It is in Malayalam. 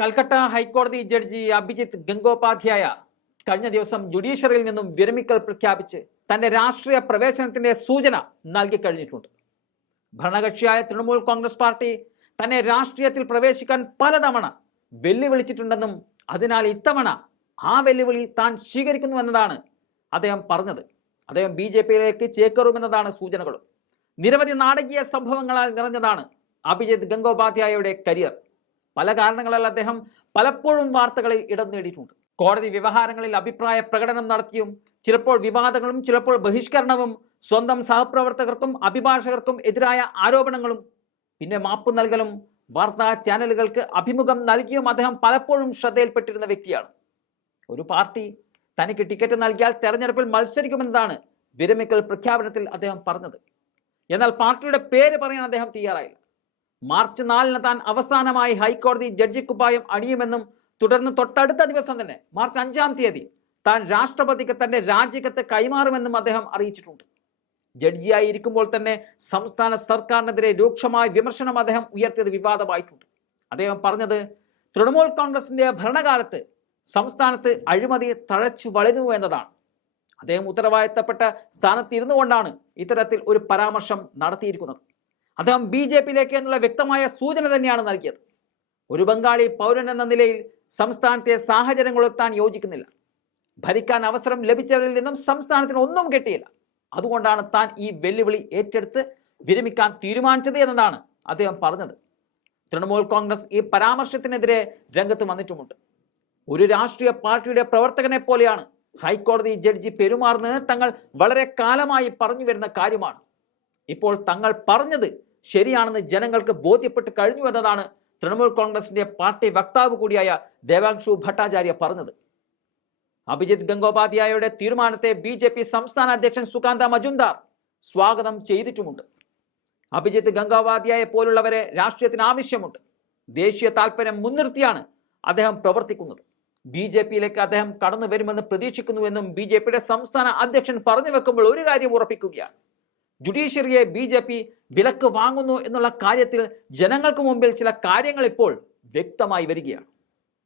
കൽക്കട്ട ഹൈക്കോടതി ജഡ്ജി അഭിജിത്ത് ഗംഗോപാധ്യായ കഴിഞ്ഞ ദിവസം ജുഡീഷ്യറിയിൽ നിന്നും വിരമിക്കൽ പ്രഖ്യാപിച്ച് തന്റെ രാഷ്ട്രീയ പ്രവേശനത്തിന്റെ സൂചന നൽകി കഴിഞ്ഞിട്ടുണ്ട്. ഭരണകക്ഷിയായ തൃണമൂൽ കോൺഗ്രസ് പാർട്ടി തന്നെ രാഷ്ട്രീയത്തിൽ പ്രവേശിക്കാൻ പലതവണ വെല്ലുവിളിച്ചിട്ടുണ്ടെന്നും അതിനാൽ ഇത്തവണ ആ വെല്ലുവിളി താൻ സ്വീകരിക്കുന്നുവെന്നതാണ് അദ്ദേഹം പറഞ്ഞത്. അദ്ദേഹം ബി ജെ പിയിലേക്ക് ചേക്കേറുമെന്നതാണ് സൂചനകളും. നിരവധി നാടകീയ സംഭവങ്ങളാൽ നിറഞ്ഞതാണ് അഭിജിത്ത് ഗംഗോപാധ്യായയുടെ കരിയർ. പല കാരണങ്ങളാൽ അദ്ദേഹം പലപ്പോഴും വാർത്തകളിൽ ഇടം നേടിയിട്ടുണ്ട്. കോടതി വ്യവഹാരങ്ങളിൽ അഭിപ്രായ പ്രകടനം നടത്തിയും ചിലപ്പോൾ വിവാദങ്ങളും ചിലപ്പോൾ ബഹിഷ്കരണവും സ്വന്തം സഹപ്രവർത്തകർക്കും അഭിഭാഷകർക്കും എതിരായ ആരോപണങ്ങളും പിന്നെ മാപ്പ് നൽകലും വാർത്താ ചാനലുകൾക്ക് അഭിമുഖം നൽകിയും അദ്ദേഹം പലപ്പോഴും ശ്രദ്ധയിൽപ്പെട്ടിരുന്ന വ്യക്തിയാണ്. ഒരു പാർട്ടി തനിക്ക് ടിക്കറ്റ് നൽകിയാൽ തെരഞ്ഞെടുപ്പിൽ മത്സരിക്കുമെന്നതാണ് വിരമിക്കൽ പ്രഖ്യാപനത്തിൽ അദ്ദേഹം പറഞ്ഞത്. എന്നാൽ പാർട്ടിയുടെ പേര് പറയാൻ അദ്ദേഹം തയ്യാറായില്ല. മാർച്ച് നാലിന് താൻ അവസാനമായി ഹൈക്കോടതി ജഡ്ജി കുപ്പായം അണിയുമെന്നും തുടർന്ന് തൊട്ടടുത്ത ദിവസം തന്നെ മാർച്ച് അഞ്ചാം തീയതി താൻ രാഷ്ട്രപതിക്ക് തന്റെ രാജിക്കത്ത് കൈമാറുമെന്നും അദ്ദേഹം അറിയിച്ചിട്ടുണ്ട്. ജഡ്ജിയായി ഇരിക്കുമ്പോൾ തന്നെ സംസ്ഥാന സർക്കാരിനെതിരെ രൂക്ഷമായ വിമർശനം അദ്ദേഹം ഉയർത്തിയത് വിവാദമായിട്ടുണ്ട്. അദ്ദേഹം പറഞ്ഞത് തൃണമൂൽ കോൺഗ്രസിന്റെ ഭരണകാലത്ത് സംസ്ഥാനത്ത് അഴിമതി തഴച്ചു വളരുന്നു എന്നതാണ്. അദ്ദേഹം ഉത്തരവാദിത്തപ്പെട്ട സ്ഥാനത്ത് ഇരുന്നു കൊണ്ടാണ് ഇത്തരത്തിൽ ഒരു പരാമർശം നടത്തിയിരിക്കുന്നത്. അദ്ദേഹം ബി ജെ പിയിലേക്ക് എന്നുള്ള വ്യക്തമായ സൂചന തന്നെയാണ് നൽകിയത്. ഒരു ബംഗാളി പൗരൻ എന്ന നിലയിൽ സംസ്ഥാനത്തെ സാഹചര്യങ്ങൾ എത്താൻ യോജിക്കുന്നില്ല. ഭരിക്കാൻ അവസരം ലഭിച്ചവരിൽ നിന്നും സംസ്ഥാനത്തിന് ഒന്നും കിട്ടിയില്ല. അതുകൊണ്ടാണ് താൻ ഈ വെല്ലുവിളി ഏറ്റെടുത്ത് വിരമിക്കാൻ തീരുമാനിച്ചത് എന്നതാണ് അദ്ദേഹം പറഞ്ഞത്. തൃണമൂൽ കോൺഗ്രസ് ഈ പരാമർശത്തിനെതിരെ രംഗത്ത് വന്നിട്ടുമുണ്ട്. ഒരു രാഷ്ട്രീയ പാർട്ടിയുടെ പ്രവർത്തകനെ പോലെയാണ് ഹൈക്കോടതി ജഡ്ജി പെരുമാറുന്നത് തങ്ങൾ വളരെ കാലമായി പറഞ്ഞു വരുന്ന കാര്യമാണ്. ഇപ്പോൾ തങ്ങൾ പറഞ്ഞത് ശരിയാണെന്ന് ജനങ്ങൾക്ക് ബോധ്യപ്പെട്ട് കഴിഞ്ഞു എന്നതാണ് തൃണമൂൽ കോൺഗ്രസിന്റെ പാർട്ടി വക്താവ് കൂടിയായ ദേവാംശു ഭട്ടാചാര്യ പറഞ്ഞത്. അഭിജിത് ഗംഗോപാധ്യായയുടെ തീരുമാനത്തെ ബി ജെ പി സംസ്ഥാന അധ്യക്ഷൻ സുകാന്ത മജുന്ദാർ സ്വാഗതം ചെയ്തിട്ടുമുണ്ട്. അഭിജിത് ഗംഗോപാധ്യായെ പോലുള്ളവരെ രാഷ്ട്രീയത്തിന് ആവശ്യമുണ്ട്. ദേശീയ താല്പര്യം മുൻനിർത്തിയാണ് അദ്ദേഹം പ്രവർത്തിക്കുന്നത്. ബി ജെ പിയിലേക്ക് അദ്ദേഹം കടന്നു വരുമെന്ന് പ്രതീക്ഷിക്കുന്നുവെന്നും ബി ജെ പിയുടെ സംസ്ഥാന അധ്യക്ഷൻ പറഞ്ഞു വെക്കുമ്പോൾ ഒരു കാര്യം ഉറപ്പിക്കുകയാണ്. ജുഡീഷ്യറിയെ ബി ജെ പി വിലക്ക് വാങ്ങുന്നു എന്നുള്ള കാര്യത്തിൽ ജനങ്ങൾക്ക് മുമ്പിൽ ചില കാര്യങ്ങൾ ഇപ്പോൾ വ്യക്തമായി വരികയാണ്.